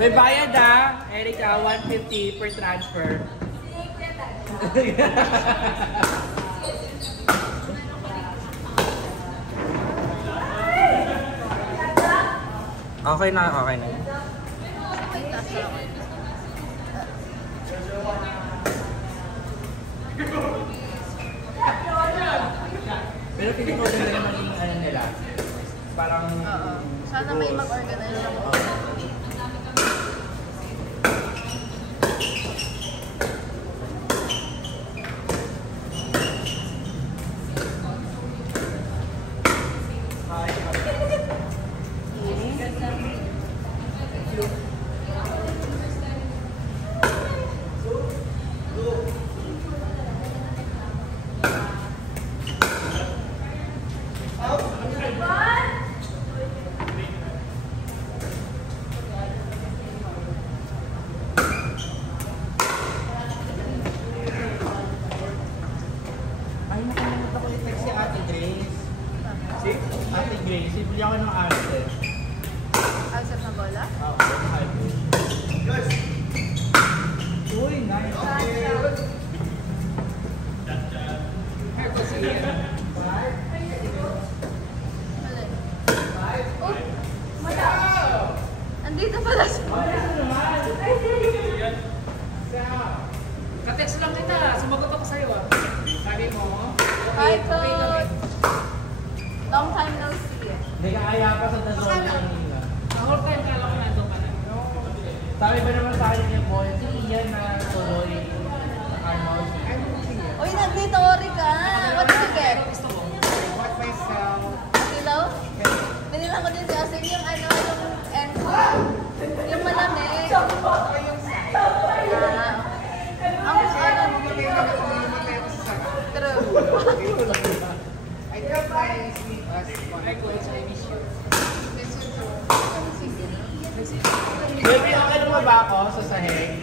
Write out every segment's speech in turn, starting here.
May bayad Erika, 150 per transfer. Okay na, okay na. Pero hindi ko na naman yung ano nila. Parang... Oo. Sana may mag-organize ako. Bili ako ng Alcet. Alcet na bola? Oo, yes! Uy, nice! Andito pala siya. Ka-text lang kita, sumagot ako sa'yo Sabi mo? Hi, Coach! Long time no see. Hindi ka kaya pa sa Dazon kanina. Ang whole time kala ko nandun ka na. Sabi ba naman sa akin yung boy, si Ian na tuloy Arnold. Uy, nag-Tori ka! What did you get? What myself? Hello? Binila ko din si Asim yung ano, yung Enco. Yung malamig. Yung size. Ang ano, true. I got my sleep as one. Hi, Coach. I miss you. This is Gabi, okay naman ba ako sa sahig?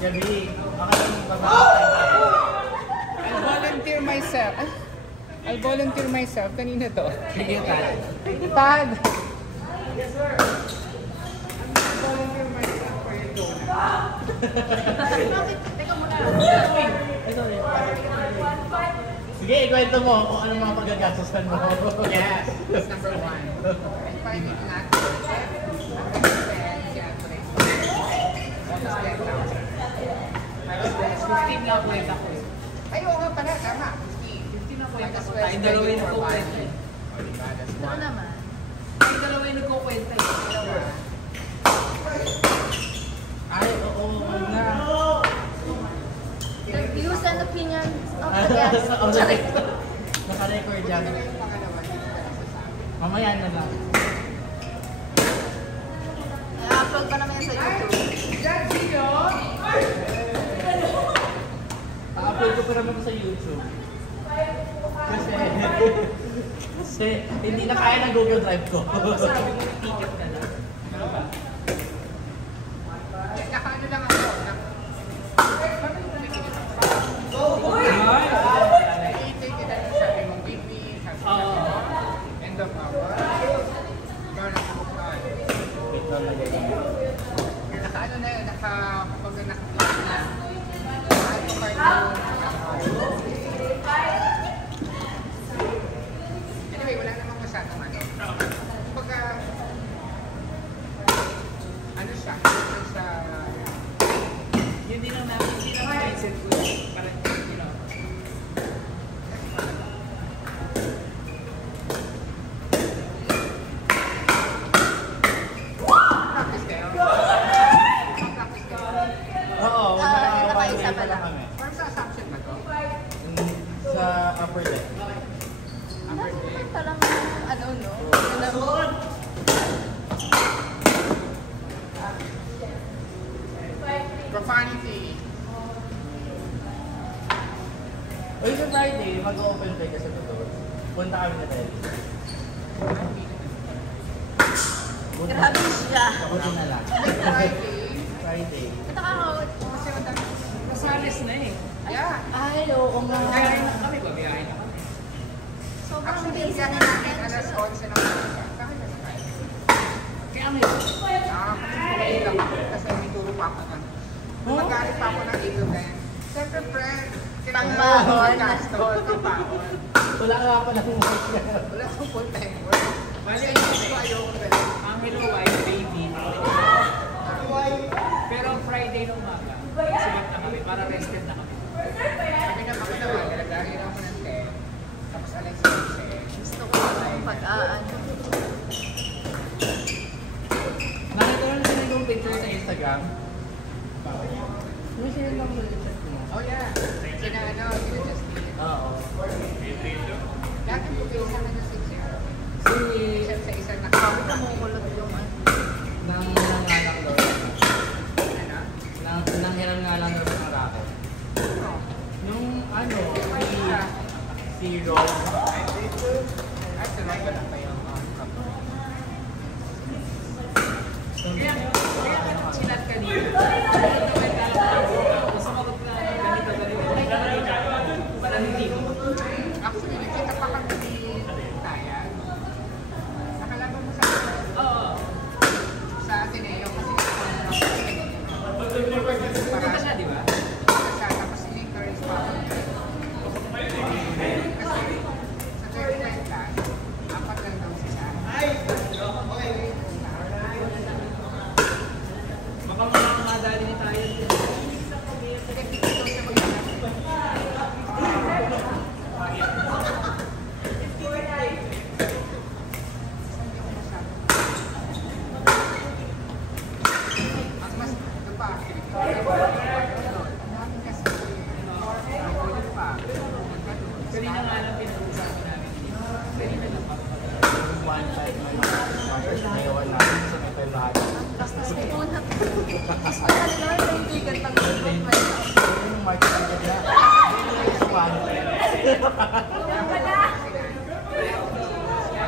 Gabi, okay naman ba ako? I'll volunteer myself. I'll volunteer myself. Kanina to. Sige, Tad. Tad! Yes, sir. I'll volunteer myself for your donut. Teka muna. Ay, sorry. Sige, ikwento mo kung ano mga pagkagastusan mo. Yes, that's number one. If I did not do it, I'm going to spend, siyempre, almost 10,000. Mas 15 na kwenta ko. Ay, oo nga pala, tama. 15 na kwenta ko. Might as well Tayong spend dalawa it yung for nagkukwenta one. O, diba? That's Ito one. naman. Tayong dalawa yung nagkukwenta Dalawa. Ay, oo, wag na. The views and opinions of the guests. Charik. Naka-record yan. Ano yung pangalawa? Hindi ko pa nasasabi. Mamaya na lang. I-upload pa naman yan sa YouTube. That's Gio! Pa-upload ko pa naman sa YouTube. Kasi hindi na kaya ng Google Drive ko. Sabi mo, ticket ka na. Ano ba? Naka-ano lang ako. I-take it ano sabi mong baby, sabi mo, end of hour. Ikaw na kabukaan. Naka-ano na yun, kapag naka-vlog na. Naka-ano cartoon. Anyway, wala namang masyadong ano. Kumbaga, ano siya, Yun din ang namin, hindi lang mindset ko. Parang, you know. practice kayo. Practice kayo. Oo, nakaisa pa lang. kami. Or sa assumption ba to? Sa upper deck. Upper deck. Parang ano, no? Profanity. Uy, sa Friday, mag-open play kasi ito. Punta kami na tayo. Grabe siya. Buti na lang. Next Friday. Friday. Ito ka, Coach. Kasi ang dami. Kasalis na eh. Yeah. Ay, oo nga. Biyahe na kami ba? Biyahe na kami. Sobrang Actually, busy yan na namin namin. alas 11 ng umaga. Kahit alas 5. Kaya may Nakakapagpapalay lang ako. nag-aaral pa ako ng ilugan. Siyempre, friend, Pang-baon. Castor, pang-baon. Wala ka pala ng work. Wala akong full-time work. Bali, Kasi ko ayoko talaga. ang Miluway, baby. Pero Friday na umaga, sibat na kami, para rested na kami. Sabi na ako naman, nag-aaral ako ng 10. Tapos alas 11. Gusto ko yung pag-aano. Nakita lang sila yung picture sa Instagram. Yung sila lang sa chat mo. Oh yeah. Sina Justin. Oo. Dati po kayo sa akin ng 6 years. Si... Isa sa isang Bakit nakakita. kumukulot yung ano? Nang nga lang daw. Ano? Nanghiram nga lang daw ng racket. Oh. Yung ano, si Ron. Ay, sunod ba lang kayo? Kaya ka chilat kanina. Sumagot na ganito. Parang hindi mo. Actually, nakita pa kami ni Tayan. Nakalaban mo sa Oo. sa Ateneo kasi Pupunta siya, di ba? siya, tapos si Licorice pa ako. Kasi sa 35 lang, 4 lang daw sila. Baka mga madali ni tayo. Kasi dito daw siya maglalaro. Sabi ko masyado. Ang mas ito pa, ang dami kasi nagulog pa. Kanina nga lang pinag-uusapan namin. Kanina lang pa. One time, ngayon natin sa Metal Rock. Gastos ko muna. Mas madali naman yung kaibigan pag mag-comply. Yung market agad na. One time.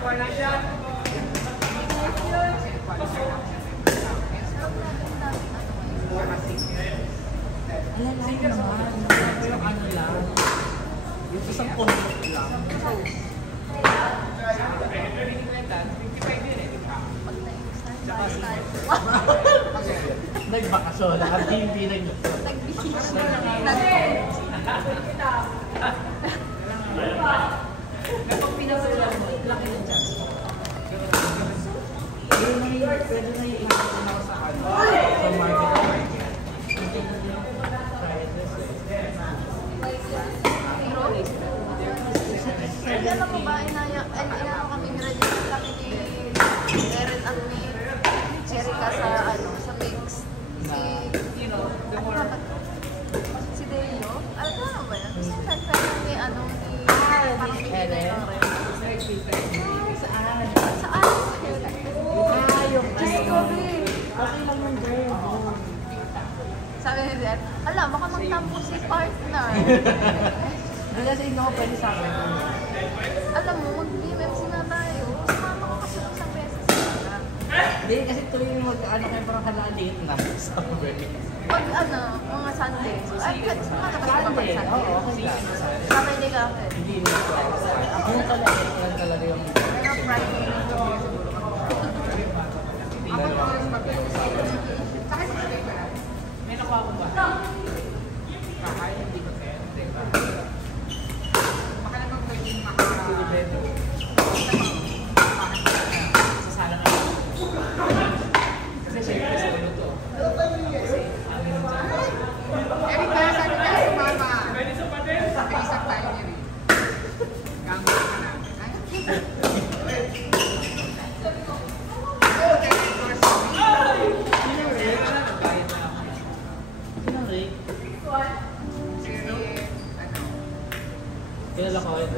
Wala siya. Singer naman. Yung ano lang. Yung sa 10 lang. Nagbakasyon. Hindi nagbakasyon. Kapag pinasulan mo, laki ng chance mo. Pero pwede na iikot na ako sa ano. Sa market. Alam mo ba, inano kami, nireject kami ni Eren at ni Jerica sa sa mix. Ano ba ba? Si Deo? Ano ba yan? Kasi fan-fan ni ni parang bigay na rin. Saan? Saan? Yung Diyos ko, babe. okay lang yung girl. Sabi ni Dad, ala, baka magtampo si partner. Hindi kasi hindi ako pwede sa akin. Alam mo, mag-BMFC na tayo. Sumama ko kasi isang beses na. Hindi kasi tuloy mag-ano kayo parang halaliit na. Sabi. Pag mga Sunday. Ay, sumama ba sa Sunday. Sunday? Oo, okay lang. Sabay din ka ako. Hindi mo ito. Yung talaga, yan talaga yung... Pero Friday na ito. Ako po yung mag-uusapan. Saka sa stay ba? May nakuha ko ba? Kahit hindi ko kaya. Baka naman pwedeng maka... Sa sala na. Kasi syempre sa ulo to. Kasi amin yung dyan. Erika, sabi ka sumama. May isang tayo niya rin. Gamit ka namin. Ay, Sino Rick? Kilala ko yun.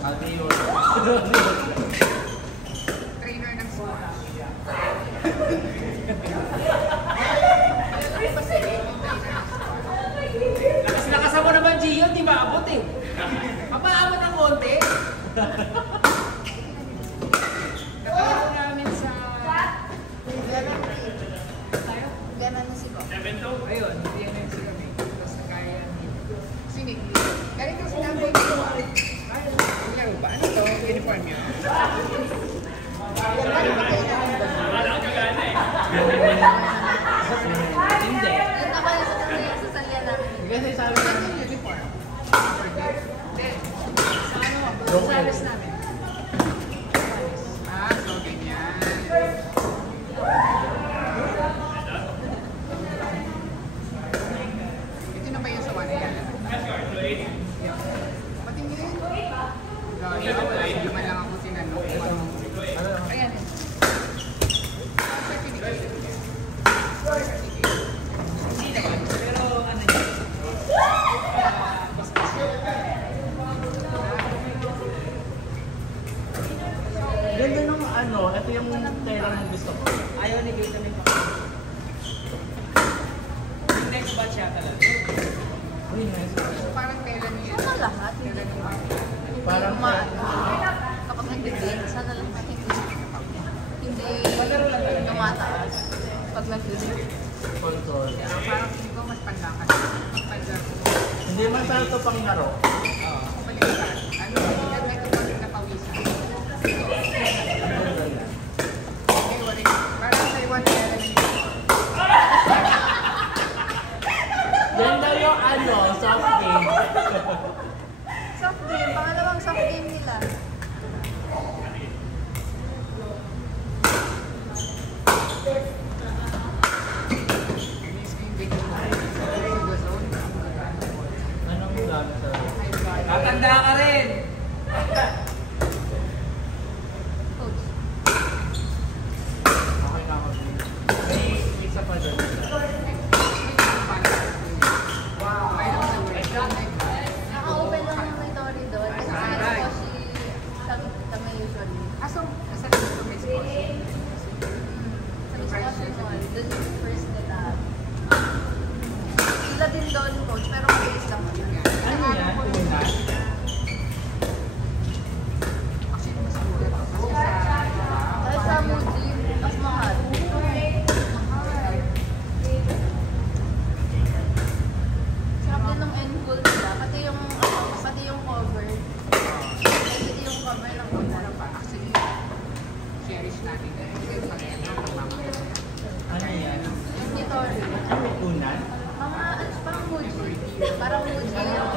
Abi yun. Trainer ng school. Lakas mo naman, Gio. Di ba abot eh? Papaabot ng konti. Nakita namin sa... Ganon na si Bo. Ayun, DNMC kami. Tapos nagkaya dito. Sinig. Ganito sinabi ko. Ang laro ba? Ano to? Uniform yun? Kasi sabi Saan namin, yung uniform? Hindi. Sa ano? Sa service namin. Ah, so ganyan. Ito na ba yung sa one yan? Patingin. Hindi man lang ako tinanong kung ano. Ayan. Certificate. pero ano yun? Ganda nung ano, ito yung tela ng gusto ko. Ayaw ni Gita may pakita. Yung next batch yata lang. Uy, nice. Parang tela niya. Sana lahat. Tela niya. Parang Kapag nag-date, sana lahat hindi tumataas. Pag nag-date. control. Parang hindi ko mas panlakas. Hindi man sana ito pang laro. Balikan. Ano, hindi ko pa rin napawisan. Okay, wala. Parang sa iwan tela niya. Yan daw yung ano, soft game. Soft game. Pangalawang soft game nila. Anong gamit sa Tatanda ka rin! Coach. Okay na ako. May isa pa doon. Naka-open lang ng Tori doon. Kasi ano po kami usually. Sabi ko kasi noon, doon yung first nila. Sila din doon, coach, pero mabilis lang kami. Ano yan? Una? Dahil sa Muji, mas mahal. Sarap din ng end-goal nila. Pati yung cover. Pati yung cover ng cover. Ano yan? Yung Tori. Ano, unan? Mga, ano, parang Muji. Parang Muji yung